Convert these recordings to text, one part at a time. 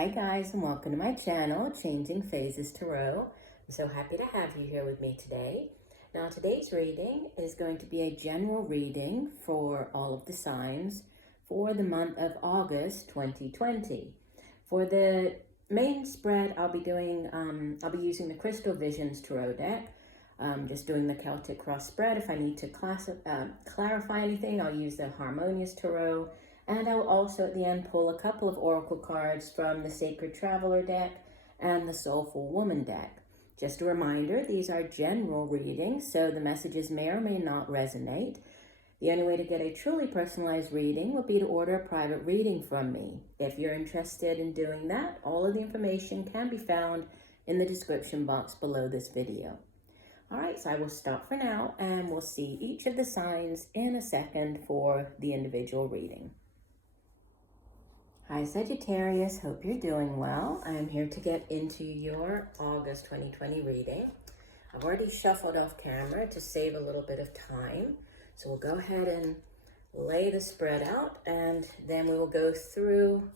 Hi guys, and welcome to my channel, Changing Phases Tarot. I'm so happy to have you here with me today. Now today's reading is going to be a general reading for all of the signs for the month of August 2020. For the main spread, I'll be using the Crystal Visions Tarot deck. Just doing the Celtic Cross spread. If I need to clarify anything, I'll use the Harmonious Tarot. And I will also at the end pull a couple of oracle cards from the Sacred Traveler deck and the Soulful Woman deck. Just a reminder, these are general readings, so the messages may or may not resonate. The only way to get a truly personalized reading would be to order a private reading from me. If you're interested in doing that, all of the information can be found in the description box below this video. All right, so I will stop for now and we'll see each of the signs in a second for the individual reading. Hi Sagittarius, hope you're doing well. I am here to get into your August 2020 reading. I've already shuffled off camera to save a little bit of time. So we'll go ahead and lay the spread out and then we will go through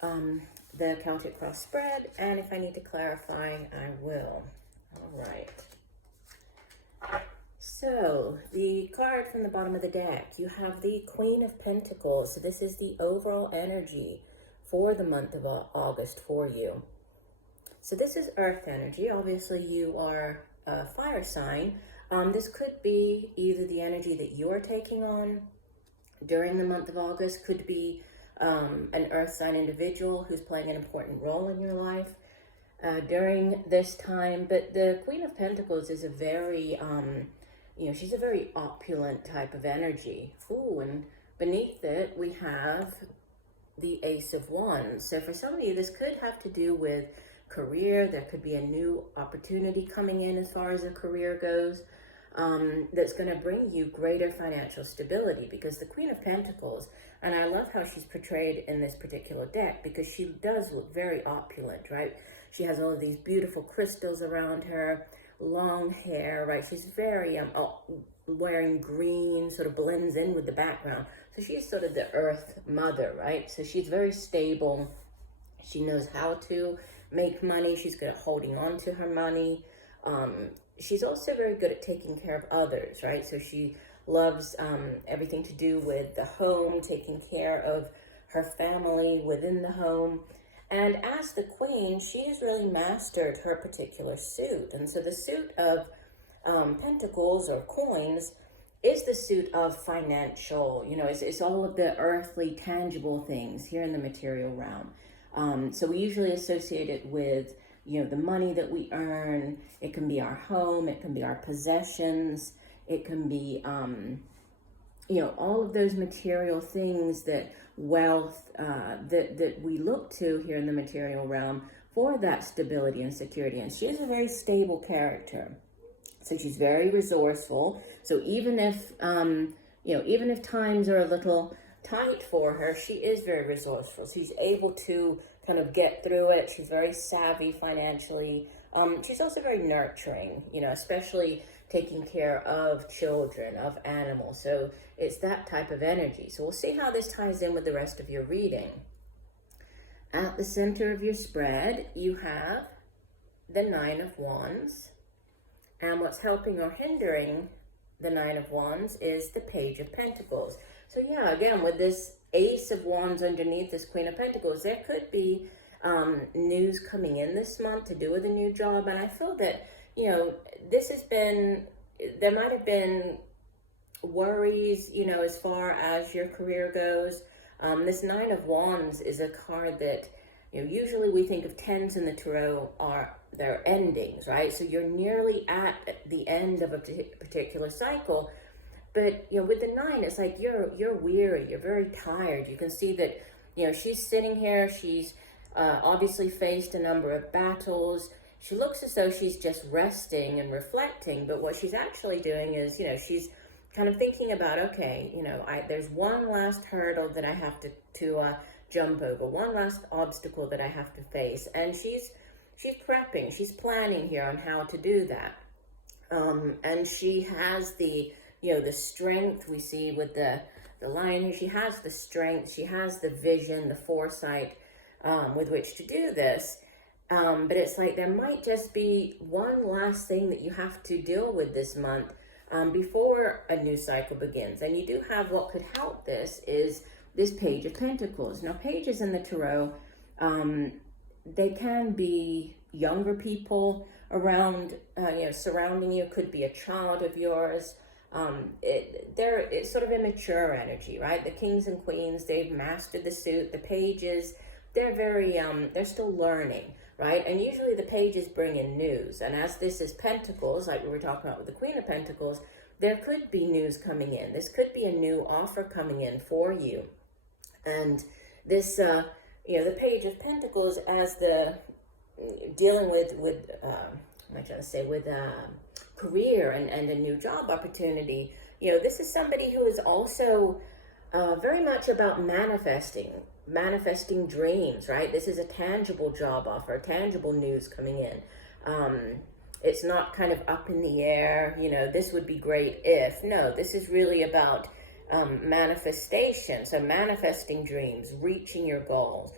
the Celtic Cross spread, and if I need to clarify, I will. All right. So, the card from the bottom of the deck, you have the Queen of Pentacles. So this is the overall energy for the month of August for you. So this is earth energy. Obviously, you are a fire sign. This could be either the energy that you're taking on during the month of August, could be an earth sign individual who's playing an important role in your life during this time. But the Queen of Pentacles is a very... she's a very opulent type of energy. Ooh, and beneath it, we have the Ace of Wands. So for some of you, this could have to do with career. There could be a new opportunity coming in as far as a career goes, that's going to bring you greater financial stability, because the Queen of Pentacles, and I love how she's portrayed in this particular deck, because she does look very opulent, right? She has all of these beautiful crystals around her, long hair, right? She's very wearing green, sort of blends in with the background. So she's sort of the earth mother, right? So she's very stable. She knows how to make money. She's good at holding on to her money. She's also very good at taking care of others, right? So she loves everything to do with the home, taking care of her family within the home. And as the queen, she has really mastered her particular suit. And so the suit of pentacles or coins is the suit of financial, it's all of the earthly, tangible things here in the material realm. So we usually associate it with, the money that we earn. It can be our home. It can be our possessions. It can be, all of those material things that wealth that we look to here in the material realm for that stability and security. And she is a very stable character. So she's very resourceful. So even if, even if times are a little tight for her, she is very resourceful. She's able to kind of get through it. She's very savvy financially. She's also very nurturing, especially taking care of children, of animals. So it's that type of energy. So we'll see how this ties in with the rest of your reading. At the center of your spread, you have the Nine of Wands. And what's helping or hindering the Nine of Wands is the Page of Pentacles. So yeah, again, with this Ace of Wands underneath this Queen of Pentacles, there could be news coming in this month to do with a new job. And I feel that, this has been, there might have been worries, as far as your career goes. This Nine of Wands is a card that, usually we think of tens in the tarot are their endings, right? So you're nearly at the end of a particular cycle. But, with the nine, it's like you're weary, you're very tired. You can see that, she's sitting here. She's obviously faced a number of battles. She looks as though she's just resting and reflecting, but what she's actually doing is, she's kind of thinking about, okay, there's one last hurdle that I have to jump over, one last obstacle that I have to face, and she's prepping, she's planning here on how to do that, and she has the strength we see with the lion here. She has the strength, she has the vision, the foresight with which to do this. But it's like there might just be one last thing that you have to deal with this month before a new cycle begins. And you do have what could help this is this Page of Pentacles. Now, pages in the Tarot, they can be younger people around, surrounding you. Could be a child of yours. It's sort of immature energy, right? The kings and queens, they've mastered the suit. The pages, they're very, they're still learning, right? And usually the pages bring in news. And as this is Pentacles, like we were talking about with the Queen of Pentacles, there could be news coming in. This could be a new offer coming in for you. And this, the Page of Pentacles as the dealing with career and a new job opportunity. This is somebody who is also very much about manifesting dreams, right? This is a tangible job offer, tangible news coming in. It's not kind of up in the air, this would be great if. No, this is really about manifestation. So manifesting dreams, reaching your goals,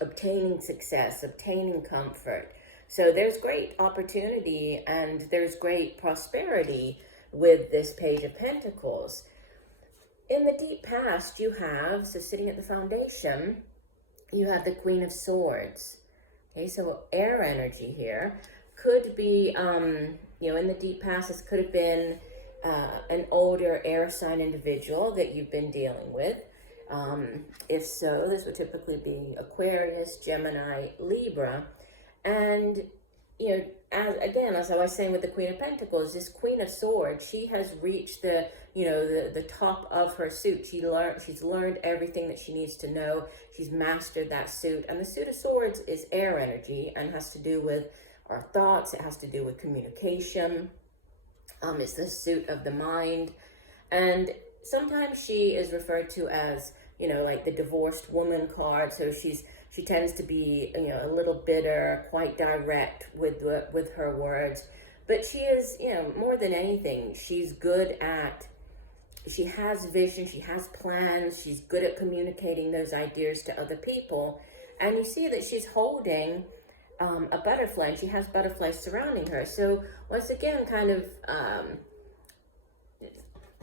obtaining success, obtaining comfort. So there's great opportunity and there's great prosperity with this Page of Pentacles. In the deep past, you have, so sitting at the foundation, you have the Queen of Swords. Okay, so air energy here could be, in the deep past, this could have been an older air sign individual that you've been dealing with. If so, this would typically be Aquarius, Gemini, Libra. And, as I was saying with the Queen of Pentacles, this Queen of Swords, she has reached the top of her suit. She's learned everything that she needs to know. She's mastered that suit. And the Suit of Swords is air energy and has to do with our thoughts. It has to do with communication. It's the suit of the mind. And sometimes she is referred to as, like the divorced woman card. So she tends to be, a little bitter, quite direct with her words. But she is, more than anything, she has vision, she has plans, she's good at communicating those ideas to other people. And you see that she's holding a butterfly, and she has butterflies surrounding her. So once again, kind of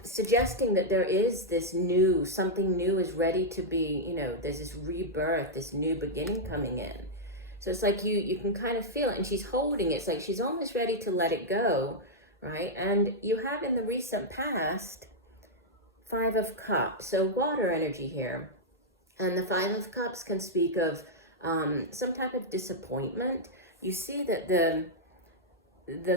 suggesting that there is this something new is ready to be, there's this rebirth, this new beginning coming in. So it's like you can kind of feel it, and she's holding it. It's like she's almost ready to let it go, right? And you have in the recent past, Five of Cups, so water energy here. And the Five of Cups can speak of some type of disappointment. You see that the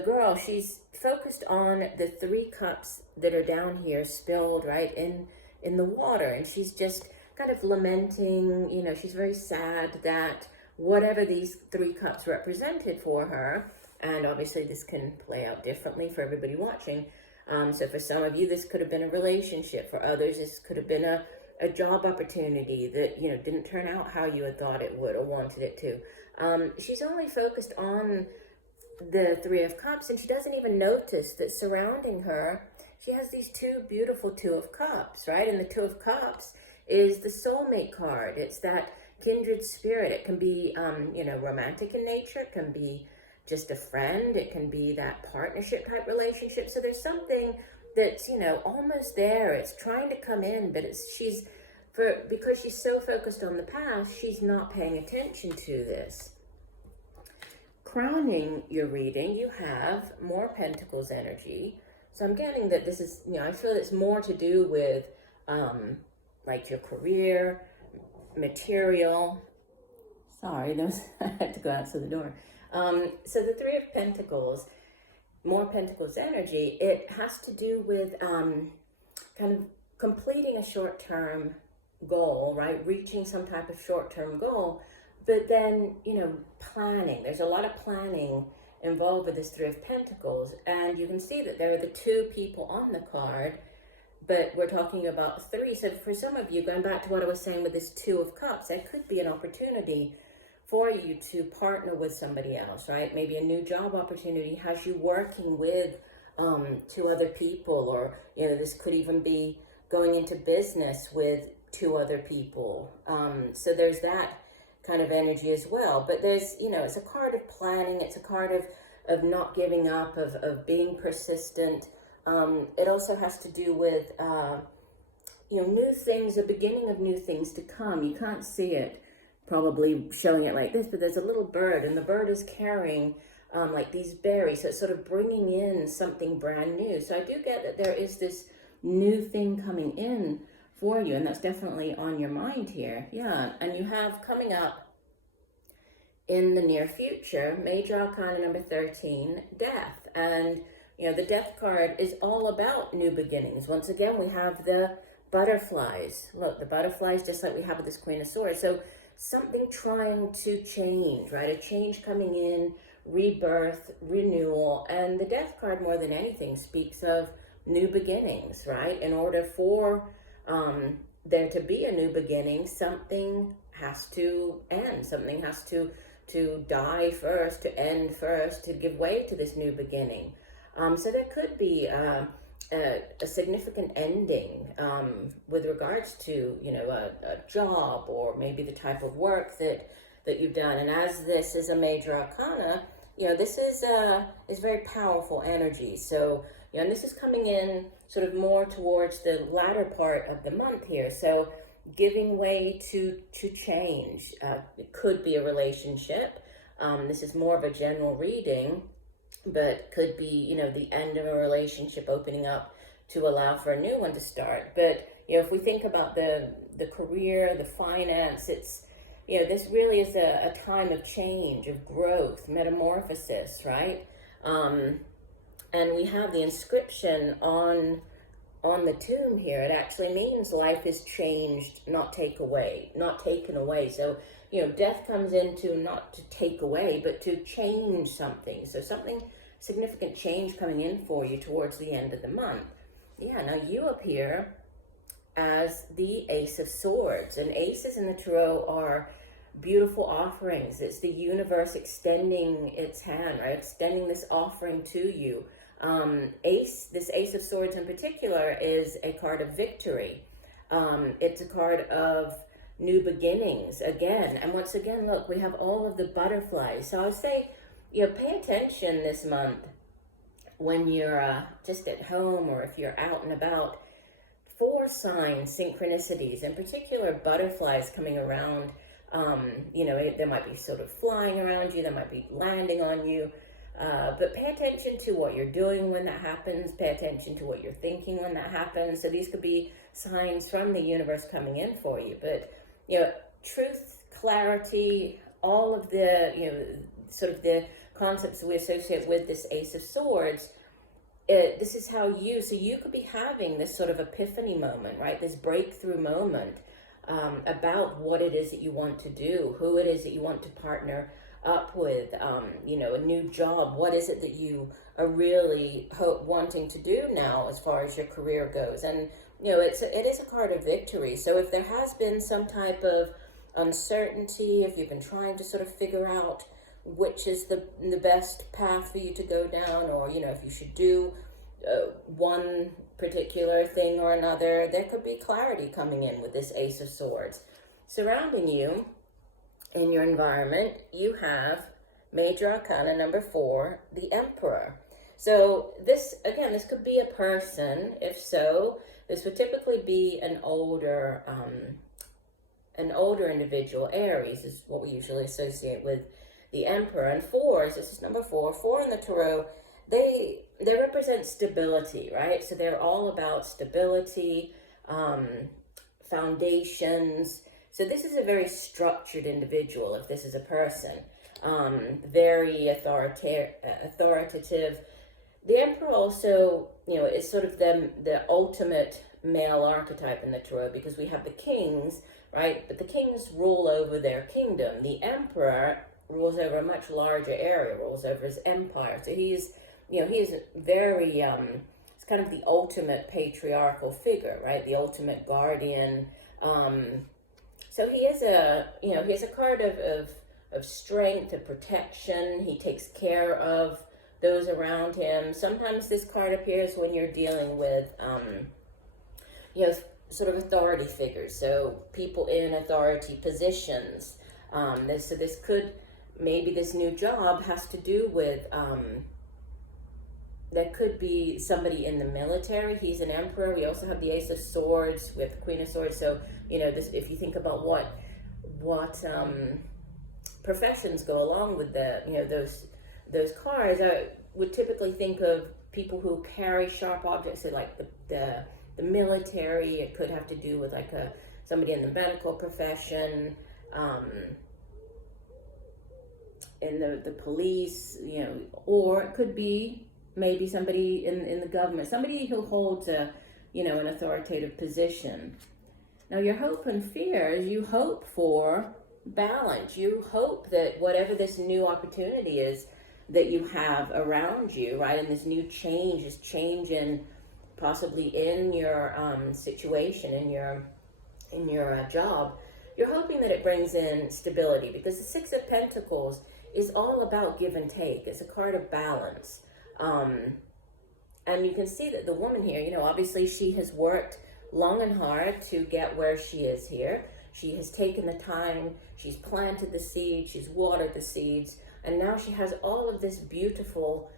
girl, she's focused on the 3 cups that are down here spilled right in the water, and she's just kind of lamenting, she's very sad that whatever these 3 cups represented for her, and obviously this can play out differently for everybody watching. So for some of you, this could have been a relationship. For others, this could have been a job opportunity that, didn't turn out how you had thought it would or wanted it to. She's only focused on the 3 of Cups, and she doesn't even notice that surrounding her, she has these 2 beautiful 2 of Cups, right? And the 2 of Cups is the soulmate card. It's that kindred spirit. It can be, romantic in nature. It can be just a friend. It can be that partnership type relationship. So there's something that's, almost there. It's trying to come in, but because she's so focused on the past, she's not paying attention to this. Crowning your reading, you have more Pentacles energy. So I'm getting that this is, I feel it's more to do with like your career, material. Sorry, I had to go out to the door. So the 3 of Pentacles, more Pentacles energy, it has to do with kind of completing a short-term goal, right? Reaching some type of short-term goal. But then, planning. There's a lot of planning involved with this 3 of Pentacles. And you can see that there are the 2 people on the card, but we're talking about 3. So for some of you, going back to what I was saying with this 2 of Cups, that could be an opportunity for you to partner with somebody else, right? Maybe a new job opportunity has you working with 2 other people, or, this could even be going into business with 2 other people. So there's that kind of energy as well. But there's, you know, it's a card of planning. It's a card of not giving up, of being persistent. It also has to do with, you know, new things, the beginning of new things to come. You can't see it probably showing it like this, but there's a little bird, and the bird is carrying like these berries. So it's sort of bringing in something brand new. So I do get that there is this new thing coming in for you, and that's definitely on your mind here. Yeah, and you have coming up in the near future, Major Arcana number 13, Death. And, you know, the Death card is all about new beginnings. Once again, we have the butterflies. Look, the butterflies, just like we have with this Queen of Swords. So something trying to change, right? A change coming in, rebirth, renewal. And the Death card, more than anything, speaks of new beginnings, right? In order for there to be a new beginning, something has to end. Something has to die first, to end first, to give way to this new beginning. So there could be a significant ending with regards to, you know, a job, or maybe the type of work that you've done. And as this is a Major Arcana, you know, this is very powerful energy. So, you know, and this is coming in sort of more towards the latter part of the month here. So giving way to change. It could be a relationship. This is more of a general reading, but could be, you know, the end of a relationship opening up to allow for a new one to start. But, you know, if we think about the career, the finance, it's, you know, this really is a time of change, of growth, metamorphosis, right? And we have the inscription on the tomb here. It actually means life is changed, not taken away. So, you know, death comes into not to take away, but to change something. So something significant change coming in for you towards the end of the month. Yeah, now you appear as the Ace of Swords. And aces in the tarot are beautiful offerings. It's the universe extending its hand, right? Extending this offering to you. This Ace of Swords in particular is a card of victory. It's a card of new beginnings again. And once again, look, we have all of the butterflies. So I would say, you know, pay attention this month when you're just at home, or if you're out and about, for signs, synchronicities, in particular butterflies coming around. You know, there might be sort of flying around you, there might be landing on you. But pay attention to what you're doing when that happens. Pay attention to what you're thinking when that happens. So these could be signs from the universe coming in for you. But, you know, truth, clarity, all of the, you know, sort of the concepts we associate with this Ace of Swords, this is how so you could be having this sort of epiphany moment, right? This breakthrough moment about what it is that you want to do, who it is that you want to partner up with, you know, a new job. What is it that you are really wanting to do now as far as your career goes? And, you know, it is a card of victory. So if there has been some type of uncertainty, if you've been trying to sort of figure out which is the best path for you to go down, or, you know, if you should do one particular thing or another, there could be clarity coming in with this Ace of Swords. Surrounding you in your environment, you have Major Arcana number 4, the Emperor. So this, again, this could be a person. If so, this would typically be an older individual. Aries is what we usually associate with the Emperor. And fours, this is number 4. 4 in the tarot, they represent stability, right? So they're all about stability, foundations. So this is a very structured individual, if this is a person. Very authoritative. The Emperor also, you know, is sort of the ultimate male archetype in the tarot, because we have the kings, right? But the kings rule over their kingdom. The Emperor rules over a much larger area, rules over his empire. So he's, you know, he's very, it's kind of the ultimate patriarchal figure, right? The ultimate guardian. So he is he's a card of strength, of protection. He takes care of those around him. Sometimes this card appears when you're dealing with, sort of authority figures. So people in authority positions. So this could, maybe this new job has to do with, there could be somebody in the military. He's an emperor. We also have the Ace of Swords with the Queen of Swords. So, you know, this, if you think about what professions go along with the, you know, those cards, I would typically think of people who carry sharp objects, so like the military. It could have to do with like somebody in the medical profession, in the police, you know, or it could be maybe somebody in the government, somebody who holds a, you know, an authoritative position. Now, your hope and fears, you hope for balance. You hope that whatever this new opportunity is that you have around you, right, and this new change is changing possibly in your situation, in your job, you're hoping that it brings in stability, because the Six of Pentacles is all about give and take. It's a card of balance. And you can see that the woman here, you know, obviously she has worked long and hard to get where she is here. She has taken the time, she's planted the seeds, she's watered the seeds, and now she has all of this beautiful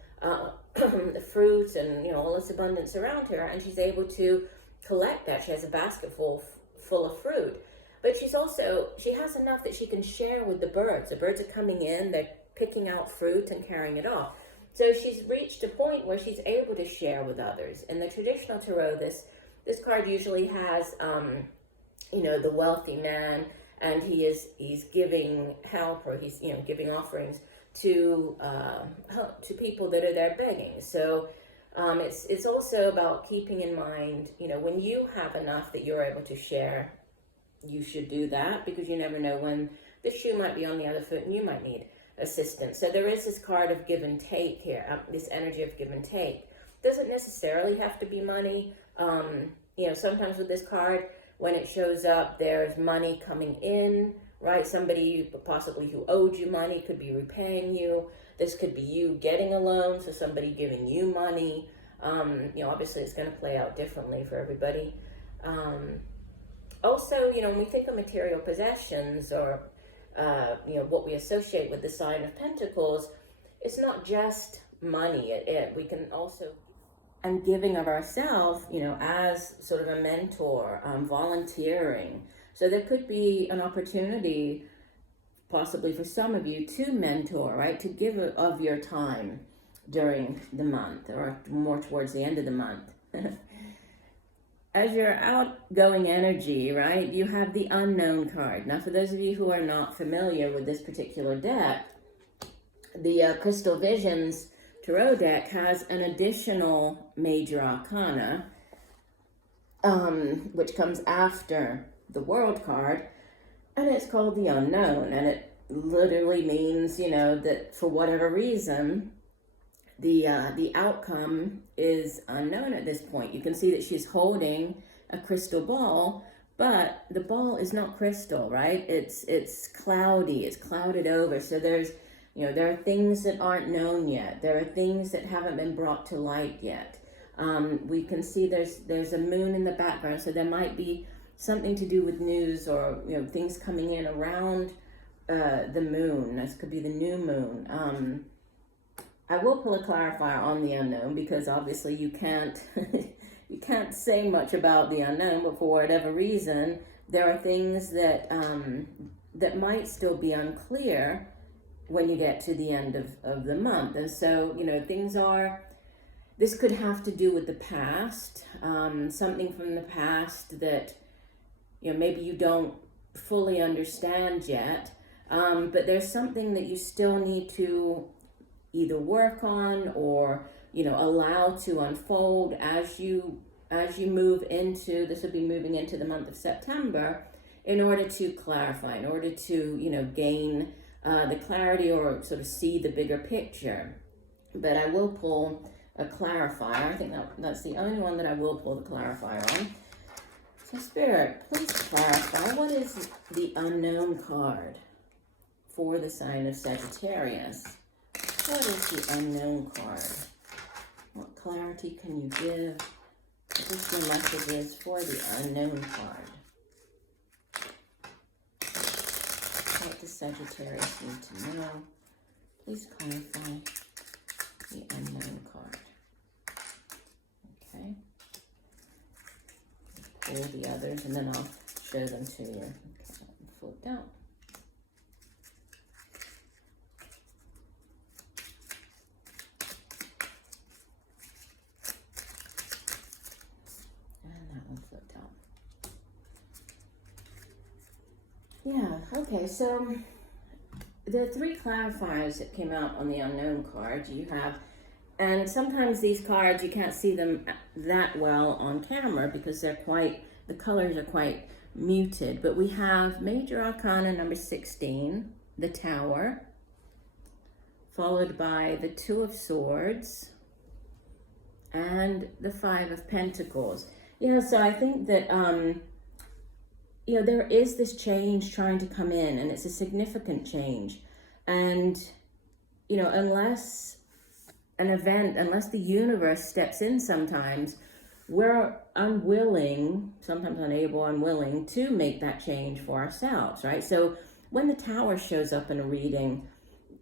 fruits and, you know, all this abundance around her, and she's able to collect that. She has a basket full of fruit, but she has enough that she can share with the birds. The birds are coming in, they're picking out fruit and carrying it off. So she's reached a point where she's able to share with others. In the traditional tarot, this card usually has, you know, the wealthy man, and he's giving help, or he's, you know, giving offerings to people that are there begging. So it's also about keeping in mind, you know, when you have enough that you're able to share, you should do that, because you never know when the shoe might be on the other foot and you might need assistance. So there is this card of give and take here, this energy of give and take. Doesn't necessarily have to be money. You know, sometimes with this card, when it shows up, there's money coming in, right? Somebody possibly who owed you money could be repaying you. This could be you getting a loan, so somebody giving you money. You know, obviously it's going to play out differently for everybody. Also, you know, when we think of material possessions, or you know, what we associate with the sign of Pentacles, it's not just money. We can also, and giving of ourselves, you know, as sort of a mentor, volunteering. So there could be an opportunity, possibly for some of you, to mentor, right? To give of your time during the month, or more towards the end of the month. As your outgoing energy, right, you have the unknown card. Now, for those of you who are not familiar with this particular deck, the Crystal Visions Tarot deck has an additional major arcana, which comes after the World card, and it's called the Unknown. And it literally means, you know, that for whatever reason, the outcome is unknown at this point. You can see that she's holding a crystal ball, but the ball is not crystal, right? It's cloudy, it's clouded over. So there's, you know, there are things that aren't known yet. There are things that haven't been brought to light yet. We can see there's a moon in the background, so there might be something to do with news, or, you know, things coming in around the moon. This could be the new moon. I will pull a clarifier on the unknown, because obviously you can't you can't say much about the unknown, but for whatever reason, there are things that that might still be unclear when you get to the end of the month. And so, you know, this could have to do with the past, something from the past that, you know, maybe you don't fully understand yet, but there's something that you still need to either work on, or, you know, allow to unfold as you move into, this will be moving into the month of September, in order to clarify, in order to, you know, gain the clarity, or sort of see the bigger picture. But I will pull a clarifier. I think that's the only one that I will pull the clarifier on. So Spirit, please clarify, what is the unknown card for the sign of Sagittarius? What is the unknown card? What clarity can you give? Additional messages for the unknown card. What does Sagittarius need to know? Please clarify the unknown card. Okay. Pull the others and then I'll show them to you. Okay, flip down. And that one flipped out. Yeah, okay, so there are 3 clarifiers that came out on the unknown card. You have, and sometimes these cards, you can't see them that well on camera because they're quite, the colors are quite muted. But we have Major Arcana number 16, the Tower, followed by the 2 of Swords, and the 5 of Pentacles. Yeah, so I think that, you know, there is this change trying to come in, and it's a significant change. And, you know, unless the universe steps in sometimes, we're unwilling, sometimes unable, unwilling to make that change for ourselves, right? So when the Tower shows up in a reading,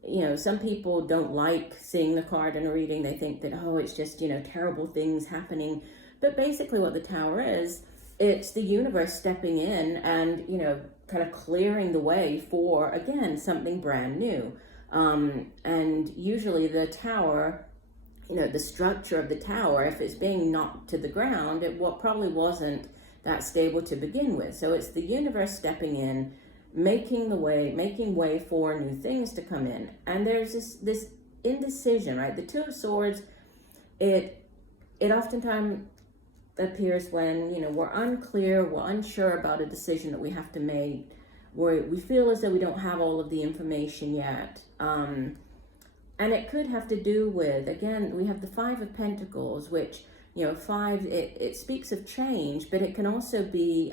you know, some people don't like seeing the card in a reading. They think that, oh, it's just, you know, terrible things happening. But basically what the Tower is, it's the universe stepping in and, you know, kind of clearing the way for, again, something brand new. And usually the Tower, you know, the structure of the Tower, if it's being knocked to the ground, it probably wasn't that stable to begin with. So it's the universe stepping in, making way for new things to come in. And there's this indecision, right? The 2 of Swords, it oftentimes appears when, you know, we're unclear, we're unsure about a decision that we have to make, where we feel as though we don't have all of the information yet. And it could have to do with, again, we have the 5 of Pentacles, which, you know, 5, it speaks of change, but it can also be,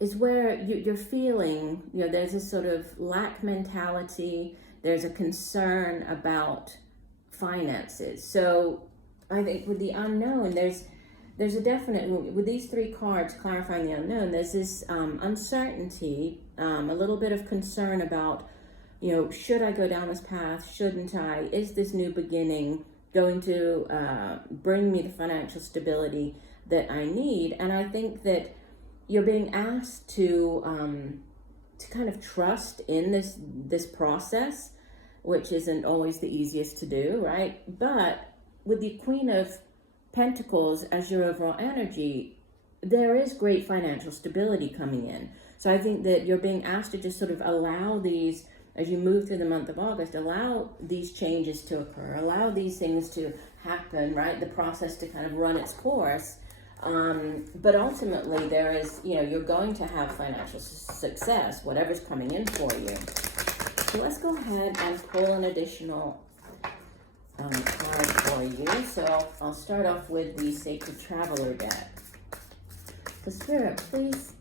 is where you're feeling, you know, there's this sort of lack mentality, there's a concern about finances. So I think with the unknown, there's a definite, with these 3 cards clarifying the unknown, there's this uncertainty, a little bit of concern about, you know, should I go down this path? Shouldn't I? Is this new beginning going to bring me the financial stability that I need? And I think that you're being asked to kind of trust in this process, which isn't always the easiest to do, right? But with the Queen of Pentacles as your overall energy, there is great financial stability coming in. So I think that you're being asked to just sort of allow these, as you move through the month of August, allow these changes to occur, allow these things to happen, right? The process to kind of run its course. But ultimately there is, you know, you're going to have financial success, whatever's coming in for you. So let's go ahead and pull an additional card for you. So I'll start off with the Sacred Traveler deck. So Spirit, please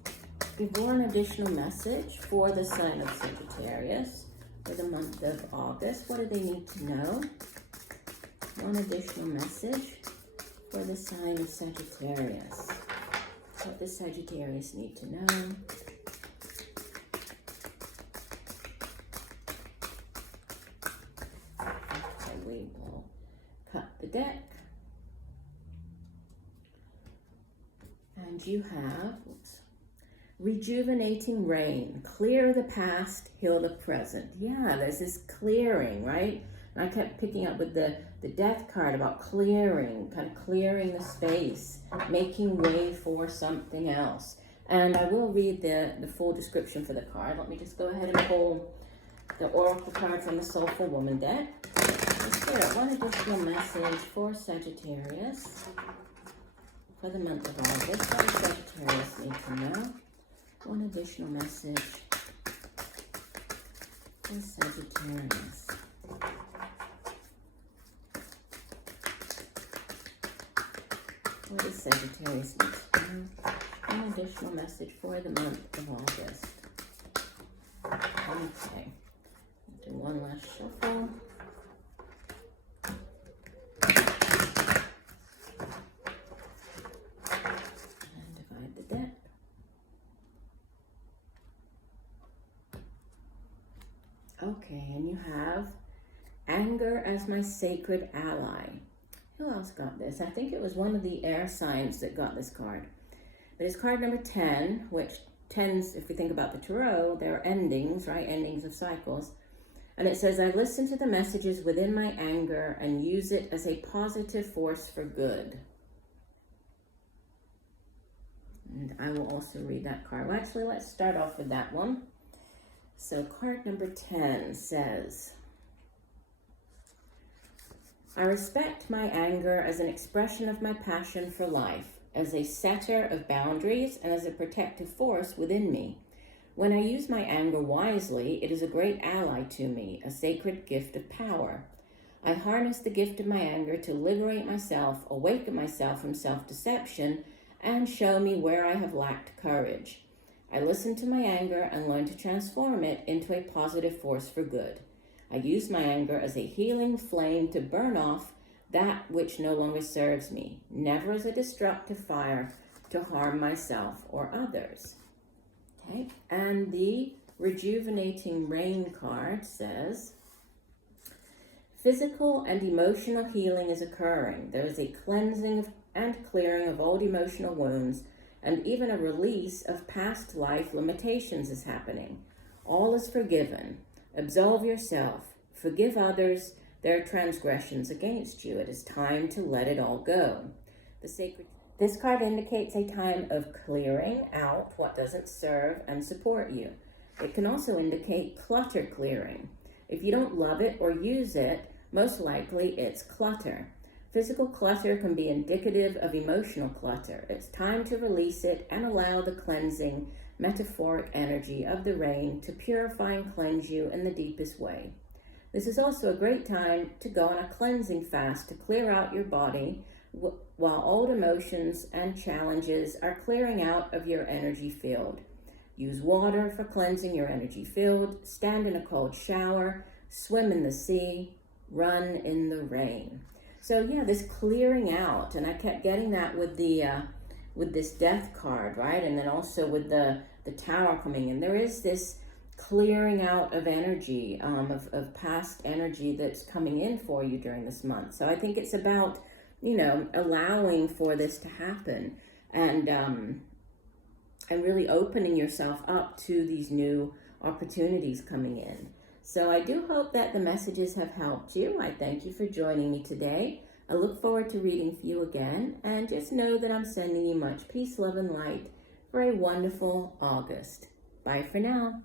give one additional message for the sign of Sagittarius for the month of August. What do they need to know? One additional message for the sign of Sagittarius. What does Sagittarius need to know? Okay, we will cut the deck. And you have, rejuvenating rain, clear the past, heal the present. Yeah, there's this clearing, right? And I kept picking up with the death card about clearing, kind of clearing the space, making way for something else. And I will read the full description for the card. Let me just go ahead and pull the Oracle card from the Soulful Woman deck. Spirit, one additional message for Sagittarius for the month of August. What does Sagittarius need to know? One additional message for Sagittarius. What does Sagittarius need to know? One additional message for the month of August. Okay. Do one last shuffle. And divide the deck. Okay, and you have anger as my sacred ally. Who else got this? I think it was one of the air signs that got this card. But it's card number 10, which tends, if we think about the tarot, they're endings, right? Endings of cycles. And it says, I listen to the messages within my anger and use it as a positive force for good. And I will also read that card. Well, actually, let's start off with that one. So card number 10 says, I respect my anger as an expression of my passion for life, as a setter of boundaries and as a protective force within me. When I use my anger wisely, it is a great ally to me, a sacred gift of power. I harness the gift of my anger to liberate myself, awaken myself from self-deception, and show me where I have lacked courage. I listen to my anger and learn to transform it into a positive force for good. I use my anger as a healing flame to burn off that which no longer serves me, never as a destructive fire to harm myself or others. Okay, and the Rejuvenating Rain card says, physical and emotional healing is occurring. There is a cleansing and clearing of old emotional wounds, and even a release of past life limitations is happening. All is forgiven. Absolve yourself. Forgive others their transgressions against you. It is time to let it all go. This card indicates a time of clearing out what doesn't serve and support you. It can also indicate clutter clearing. If you don't love it or use it, most likely it's clutter. Physical clutter can be indicative of emotional clutter. It's time to release it and allow the cleansing, metaphoric energy of the rain to purify and cleanse you in the deepest way. This is also a great time to go on a cleansing fast to clear out your body while old emotions and challenges are clearing out of your energy field. Use water for cleansing your energy field, stand in a cold shower, swim in the sea, run in the rain. So yeah, this clearing out, and I kept getting that with the with this death card, right? And then also with the tower coming in. There is this clearing out of energy, of past energy that's coming in for you during this month. So I think it's about, you know, allowing for this to happen and really opening yourself up to these new opportunities coming in. So I do hope that the messages have helped you. I thank you for joining me today. I look forward to reading for you again, and just know that I'm sending you much peace, love, and light for a wonderful August. Bye for now.